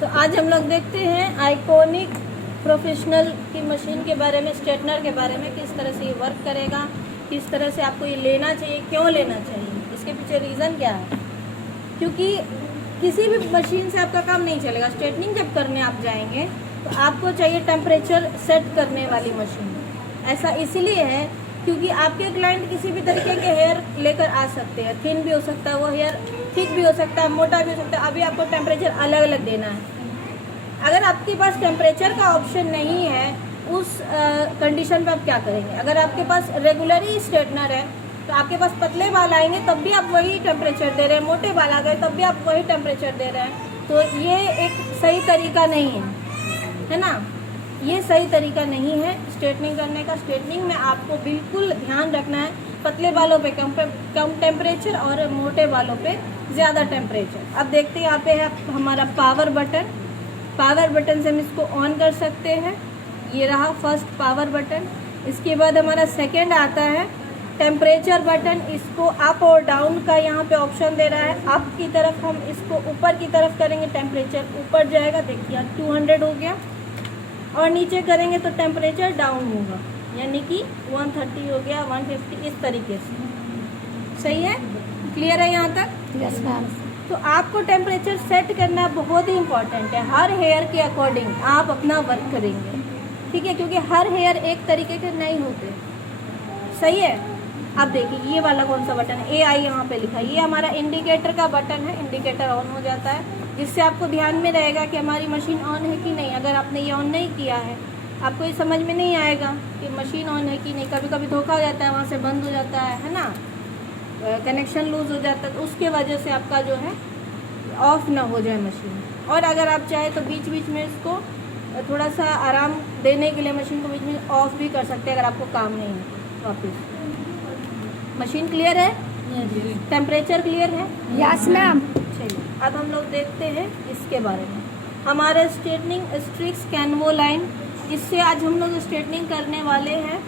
तो आज हम लोग देखते हैं आइकॉनिक प्रोफेशनल की मशीन के बारे में, स्ट्रेटनर के बारे में, किस तरह से ये वर्क करेगा, किस तरह से आपको ये लेना चाहिए, क्यों लेना चाहिए, इसके पीछे रीज़न क्या है। क्योंकि किसी भी मशीन से आपका काम नहीं चलेगा। स्ट्रेटनिंग जब करने आप जाएंगे तो आपको चाहिए टेम्परेचर सेट करने वाली मशीन। ऐसा इसीलिए है क्योंकि आपके क्लाइंट किसी भी तरीके के हेयर लेकर आ सकते हैं। थिन भी हो सकता है वो हेयर, थिक भी हो सकता है, मोटा भी हो सकता है। अभी आपको टेम्परेचर अलग अलग देना है। अगर आपके पास टेम्परेचर का ऑप्शन नहीं है, उस कंडीशन पे आप क्या करेंगे। अगर आपके पास रेगुलर ही स्ट्रेटनर है तो आपके पास पतले बाल आएंगे तब भी आप वही टेम्परेचर दे रहे हैं, मोटे बाल आ गए तब भी आप वही टेम्परेचर दे रहे हैं। तो ये एक सही तरीका नहीं है ना। ये सही तरीका नहीं है स्ट्रेटनिंग करने का। स्ट्रेटनिंग में आपको बिल्कुल ध्यान रखना है पतले बालों पे कम टेम्परेचर और मोटे बालों पे ज़्यादा टेम्परेचर। अब देखते हैं यहाँ पे है हमारा पावर बटन। पावर बटन से हम इसको ऑन कर सकते हैं। ये रहा फर्स्ट पावर बटन। इसके बाद हमारा सेकेंड आता है टेम्परेचर बटन। इसको अप और डाउन का यहाँ पे ऑप्शन दे रहा है। अप की तरफ हम इसको ऊपर की तरफ करेंगे, टेम्परेचर ऊपर जाएगा। देखिए 200 हो गया। और नीचे करेंगे तो टेम्परेचर डाउन होगा, यानी कि 130 हो गया, 150, इस तरीके से। सही है? क्लियर है यहाँ तक? Yes ma'am. तो आपको टेम्परेचर सेट करना बहुत ही इम्पॉर्टेंट है। हर हेयर के अकॉर्डिंग आप अपना वर्क करेंगे, ठीक है, क्योंकि हर हेयर एक तरीके के नहीं होते। सही है? अब देखिए ये वाला कौन सा बटन है, AI यहाँ पे लिखा है। ये हमारा इंडिकेटर का बटन है। इंडिकेटर ऑन हो जाता है, जिससे आपको ध्यान में रहेगा कि हमारी मशीन ऑन है कि नहीं। अगर आपने ये ऑन नहीं किया है, आपको ये समझ में नहीं आएगा कि मशीन ऑन है कि नहीं। कभी कभी धोखा हो जाता है, वहाँ से बंद हो जाता है ना, कनेक्शन लूज हो जाता है। तो उसके वजह से आपका जो है ऑफ ना हो जाए मशीन। और अगर आप चाहे तो बीच बीच में इसको थोड़ा सा आराम देने के लिए मशीन को बीच में ऑफ भी कर सकते हैं अगर आपको काम नहीं है वापस। मशीन क्लियर है? टेम्परेचर क्लियर है? Yes ma'am. चलिए अब हम लोग देखते हैं इसके बारे में। हमारा स्ट्रेटनिंग स्ट्रिक्स कैनवो लाइन, इससे आज हम लोग स्ट्रेटनिंग करने वाले हैं।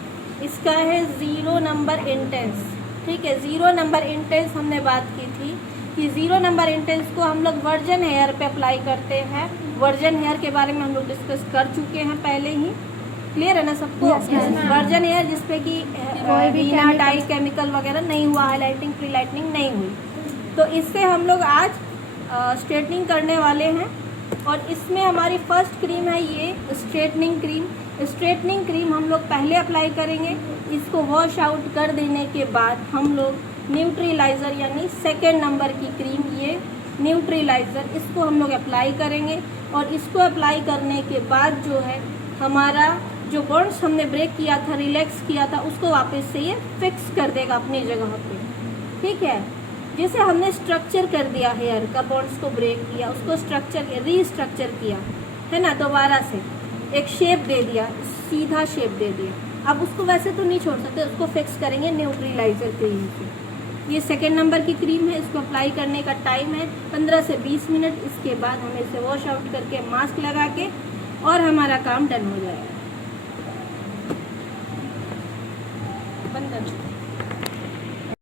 इसका है 0 नंबर इंटेंस, ठीक है। 0 नंबर इंटेंस हमने बात की थी कि 0 नंबर इंटेंस को हम लोग वर्जन हेयर पे अप्लाई करते हैं। वर्जन हेयर के बारे में हम लोग डिस्कस कर चुके हैं पहले ही। क्लियर है ना सबको? वर्जन हेयर जिसपे कि बिना डाई केमिकल वगैरह नहीं हुआ, हाईलाइटिंग प्री लाइटनिंग नहीं हुई, तो इससे हम लोग आज स्ट्रेटनिंग करने वाले हैं। और इसमें हमारी फर्स्ट क्रीम है ये स्ट्रेटनिंग क्रीम। स्ट्रेटनिंग क्रीम हम लोग पहले अप्लाई करेंगे। इसको वॉश आउट कर देने के बाद हम लोग न्यूट्रीलाइज़र यानी सेकेंड नंबर की क्रीम, ये न्यूट्रीलाइज़र, इसको हम लोग अप्लाई करेंगे। और इसको अप्लाई करने के बाद जो है हमारा जो बॉन्ड्स हमने ब्रेक किया था, रिलैक्स किया था, उसको वापस से ये फिक्स कर देगा अपनी जगह पे, ठीक है। जैसे हमने स्ट्रक्चर कर दिया हेयर का, बॉन्ड्स को ब्रेक किया, उसको स्ट्रक्चर किया, रीस्ट्रक्चर किया है ना, दोबारा से एक शेप दे दिया, सीधा शेप दे दिया। अब उसको वैसे तो नहीं छोड़ सकते, उसको फिक्स करेंगे न्यूट्रीलाइज़र क्रीम से। ये सेकेंड नंबर की क्रीम है। इसको अप्लाई करने का टाइम है 15 से 20 मिनट। इसके बाद हमें इसे वॉश आउट करके मास्क लगा के और हमारा काम डन हो जाएगा। बंद कर।